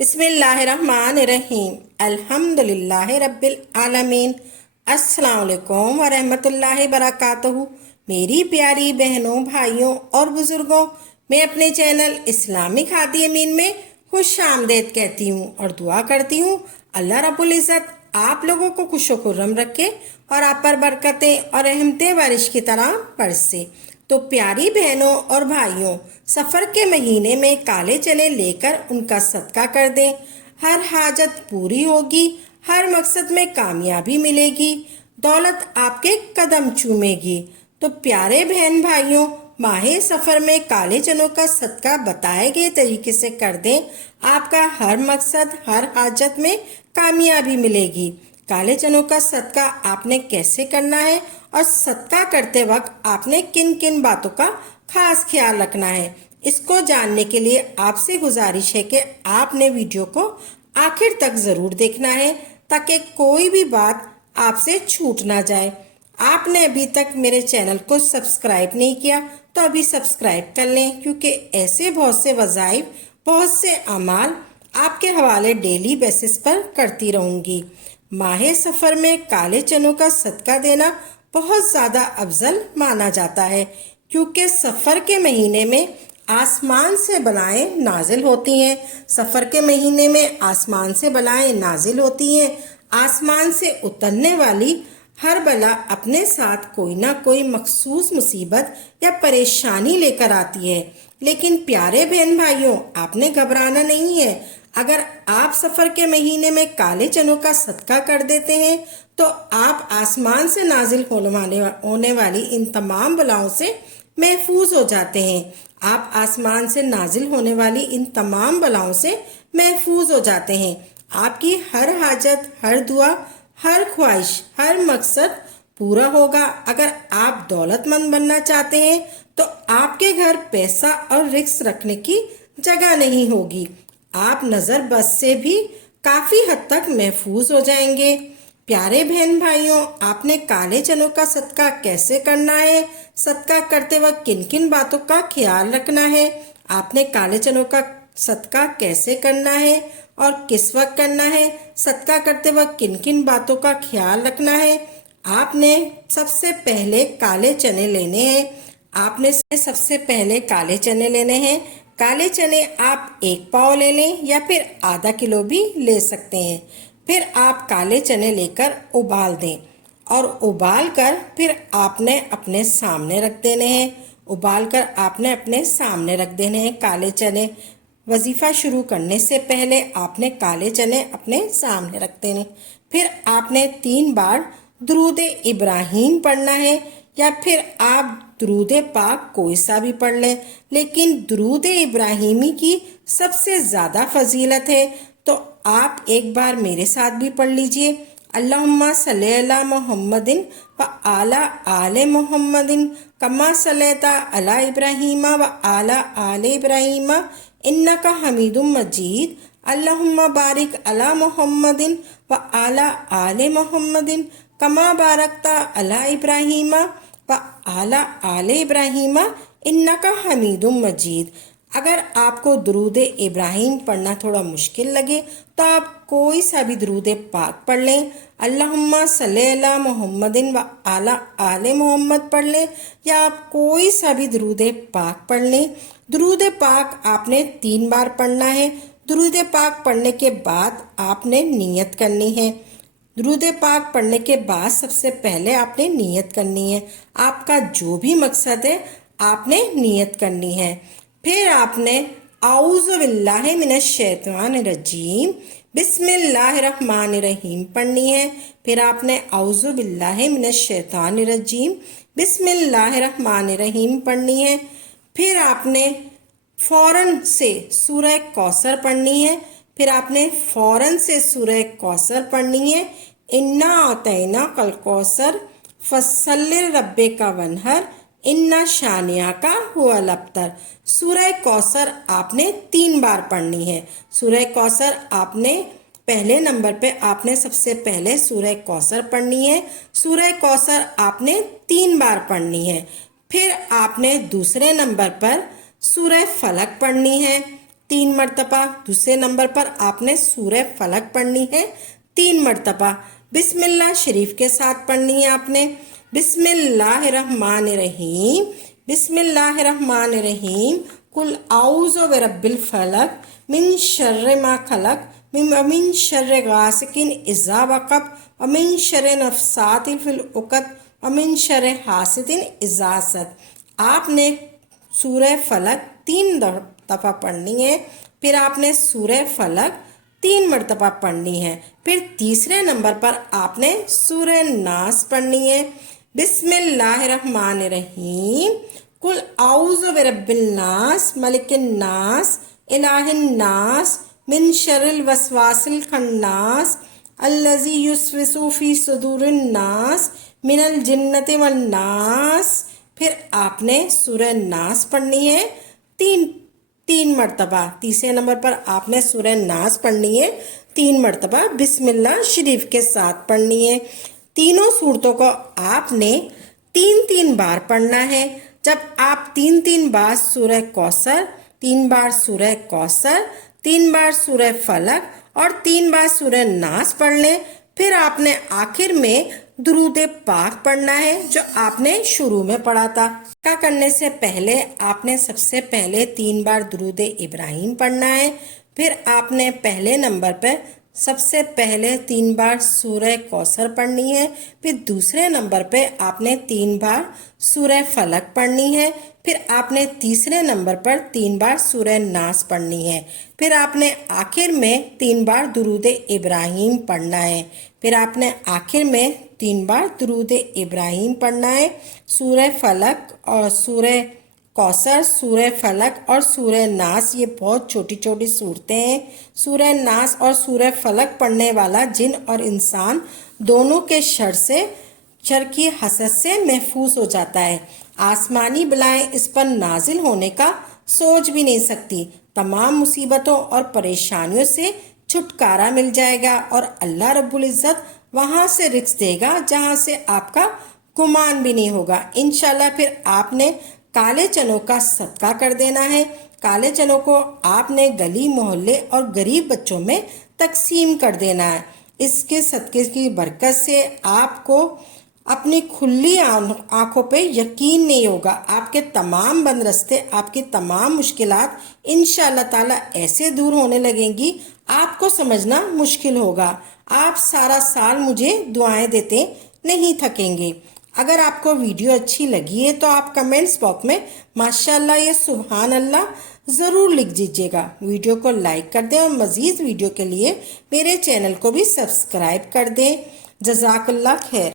بسم اللہ الرحمن الرحیم الحمدللہ رب العالمین۔ السلام علیکم ورحمۃ اللہ وبرکاتہ۔ میری پیاری بہنوں، بھائیوں اور بزرگوں، میں اپنے چینل اسلامک ہادی امین میں خوش آمدید کہتی ہوں اور دعا کرتی ہوں اللہ رب العزت آپ لوگوں کو خوش و خرم رکھے اور آپ پر برکتیں اور رحمتیں بارش کی طرح برسے۔ تو پیاری بہنوں اور بھائیوں، سفر کے مہینے میں کالے چنے لے کر ان کا صدقہ کر دیں۔ ہر حاجت پوری ہوگی، ہر مقصد میں کامیابی ملے گی، دولت آپ کے قدم چومے گی۔ تو پیارے بہن بھائیوں، ماہ سفر میں کالے چنوں کا صدقہ بتائے گئے طریقے سے کر دیں، آپ کا ہر مقصد، ہر حاجت میں کامیابی ملے گی۔ کالے چنوں کا صدقہ آپ نے کیسے کرنا ہے اور صدقہ کرتے وقت آپ نے کن کن باتوں کا خاص خیال رکھنا ہے، اس کو جاننے کے لیے آپ سے گزارش ہے کہ آپ نے ویڈیو کو آخر تک ضرور دیکھنا ہے تاکہ کوئی بھی بات آپ سے چھوٹ نہ جائے۔ آپ نے ابھی تک میرے چینل کو سبسکرائب نہیں کیا تو ابھی سبسکرائب کر لیں، کیونکہ ایسے بہت سے وظائف، بہت سے اعمال آپ کے حوالے ڈیلی بیسس پر کرتی رہوں گی۔ ماہ سفر میں کالے چنوں کا صدقہ دینا بہت زیادہ افضل مانا جاتا ہے، کیونکہ سفر کے مہینے میں آسمان سے بلائیں نازل ہوتی ہیں۔ سفر کے مہینے میں آسمان سے بلائیں نازل ہوتی ہیں۔ آسمان سے اترنے والی ہر بلا اپنے ساتھ کوئی نہ کوئی مخصوص مصیبت یا پریشانی لے کر آتی ہے۔ لیکن پیارے بہن بھائیوں، آپ نے گھبرانا نہیں ہے۔ اگر آپ سفر کے مہینے میں کالے چنوں کا صدقہ کر دیتے ہیں تو آپ آسمان سے نازل ہونے والی ان تمام بلاؤں سے محفوظ ہو جاتے ہیں۔ آپ آسمان سے نازل ہونے والی ان تمام بلاؤں سے محفوظ ہو جاتے ہیں۔ آپ کی ہر حاجت، ہر دعا، ہر خواہش، ہر مقصد پورا ہوگا۔ اگر آپ دولت مند بننا چاہتے ہیں تو آپ کے گھر پیسہ اور رزق رکھنے کی جگہ نہیں ہوگی۔ آپ نظر بد سے بھی کافی حد تک محفوظ ہو جائیں گے۔ پیارے بہن بھائیوں، آپ نے کالے چنوں کا صدقہ کیسے کرنا ہے، صدقہ کرتے وقت کن کن باتوں کا خیال رکھنا ہے، آپ نے کالے چنوں کا صدقہ کیسے کرنا ہے اور کس وقت کرنا ہے، صدقہ کرتے وقت کن کن باتوں کا خیال رکھنا ہے۔ آپ نے سب سے پہلے کالے چنے لینے ہیں۔ آپ نے سب سے پہلے کالے چنے لینے ہیں۔ کالے چنے آپ 1 پاؤ لے لیں یا پھر آدھا کلو بھی لے سکتے ہیں۔ پھر آپ کالے چنے لے کر ابال دیں اور ابال کر پھر آپ نے اپنے سامنے رکھ دینے ہیں۔ ابال کر آپ نے اپنے سامنے رکھ دینے ہیں کالے چنے۔ وظیفہ شروع کرنے سے پہلے آپ نے کالے چنے اپنے سامنے رکھ دینے۔ پھر آپ نے 3 بار درود ابراہیم پڑھنا ہے، یا پھر آپ درود پاک کوئی سا بھی پڑھ لیں، لیکن درود ابراہیمی کی سب سے زیادہ فضیلت ہے، تو آپ ایک بار میرے ساتھ بھی پڑھ لیجئے۔ اللہم صلی علی محمد و علی آل محمد کما صلیت علی ابراہیم و علی آل ابراہیم انک حمید مجید۔ اللہم بارک علی محمد و علی آل محمد کما بارکت علی ابراہیم و علی آل ابراہیم انک حمید مجید۔ اگر آپ کو درود ابراہیم پڑھنا تھوڑا مشکل لگے تو آپ کوئی سا بھی درود پاک پڑھ لیں۔ اللہم صلی علی محمد و علی آل محمد پڑھ لیں، یا آپ کوئی سا بھی درود پاک پڑھ لیں۔ درود پاک آپ نے 3 بار پڑھنا ہے۔ درود پاک پڑھنے کے بعد آپ نے نیت کرنی ہے۔ درود پاک پڑھنے کے بعد سب سے پہلے آپ نے نیت کرنی ہے۔ آپ کا جو بھی مقصد ہے آپ نے نیت کرنی ہے۔ پھر آپ نے اعوذ باللہ من الشیطان الرجیم بسم اللہ الرحمن الرحیم پڑھنی ہے۔ پھر آپ نے اعوذ باللہ من الشیطان الرجیم بسم اللہ الرحمن الرحیم پڑھنی ہے۔ پھر آپ نے فوراً سے سورہ کوثر پڑھنی ہے۔ پھر آپ نے فوراً سے سورہ کوثر پڑھنی ہے۔ انا اعطیناک الکوثر فصلی لربک وانحر ان شانئک هو الابتر۔ سورہ کوثر آپ نے 3 بار پڑھنی ہے۔ سورہ کوثر آپ نے پہلے نمبر پہ آپ نے سب سے پہلے سورہ کوثر پڑھنی ہے۔ سورہ کوثر آپ نے 3 بار پڑھنی ہے۔ پھر آپ نے دوسرے نمبر پر سورہ فلق پڑھنی ہے۔ 3 مرتبہ. دوسرے نمبر پر آپ نے سورہ فلق پڑھنی ہے 3 مرتبہ. بسم اللہ شریف کے ساتھ پڑھنی ہے آپ نے. بسم اللہ الرحمن الرحیم. بسم اللہ الرحمن الرحیم. قل اعوذ برب الفلق من شر ما خلق ومن شر غاسق اذا وقب ومن شر نفثات فی العقد ومن شر حاسد اذا حسد. آپ نے سورہ فلق 3 دفعہ پڑھنی ہے. پھر آپ نے سورہ فلق 3 مرتبہ پڑھنی ہے. پھر تیسرے نمبر پر آپ نے سورہ ناس پڑھنی ہے. بسم اللہ الرحمن الرحیم. قل اعوذ برب الناس ملک الناس الہ الناس من شر الوسواس الخناس الذی یوسوس فی صدور الناس من الجنۃ والناس. پھر آپ نے سورہ ناس پڑھنی ہے 3 مرتبہ. تیسرے نمبر پر آپ نے سورہ ناس پڑھنی ہے 3 مرتبہ بسم اللہ شریف کے ساتھ پڑھنی ہے. تینوں صورتوں کو آپ نے 3 بار پڑھنا ہے. جب آپ 3 بار سورہ کوثر، 3 بار سورہ کوثر، 3 بار سورہ فلق اور 3 بار سورہ ناس پڑھ لیں، پھر آپ نے آخر میں درود پاک پڑھنا ہے جو آپ نے شروع میں پڑھا تھا. کا کرنے سے پہلے آپ نے سب سے پہلے 3 بار درود ابراہیم پڑھنا ہے. پھر آپ نے پہلے نمبر پہ سب سے پہلے 3 بار سورہ کوثر پڑھنی ہے. پھر دوسرے نمبر پہ آپ نے 3 بار سورہ فلق پڑھنی ہے. پھر آپ نے تیسرے نمبر پر 3 بار سورہ ناس پڑھنی ہے. پھر آپ نے آخر میں 3 بار درود ابراہیم پڑھنا ہے. پھر آپ نے آخر میں 3 بار درود ابراہیم پڑھنا ہے. سورہ فلق اور سورہ کوثر، سورہ فلق اور سورہ ناس یہ بہت چھوٹی چھوٹی صورتیں ہیں. سورہ ناس اور سورہ فلق پڑھنے والا جن اور انسان دونوں کے شر کی حسد سے محفوظ ہو جاتا ہے. آسمانی بلائیں اس پر نازل ہونے کا سوچ بھی نہیں سکتی. تمام مصیبتوں اور پریشانیوں سے چھٹکارا مل جائے گا اور اللہ رب العزت وہاں سے رزق دے گا جہاں سے آپ کا گمان بھی نہیں ہوگا انشاءاللہ. پھر آپ نے کالے چنوں کا صدقہ کر دینا ہے. کالے چنوں کو آپ نے گلی محلے اور غریب بچوں میں تقسیم کر دینا ہے. اس کے صدقے کی برکت سے آپ کو اپنی کھلی آنکھوں پہ یقین نہیں ہوگا. آپ کے تمام بند رستے، آپ کی تمام مشکلات انشاءاللہ تعالی ایسے دور ہونے لگیں گی آپ کو سمجھنا مشکل ہوگا. آپ سارا سال مجھے دعائیں دیتے نہیں تھکیں گے. اگر آپ کو ویڈیو اچھی لگی ہے تو آپ کمنٹس باکس میں ماشاءاللہ یا سبحان اللہ ضرور لکھ دیجیے گا. ویڈیو کو لائک کر دیں اور مزید ویڈیو کے لیے میرے چینل کو بھی سبسکرائب کر دیں. جزاک اللہ خیر.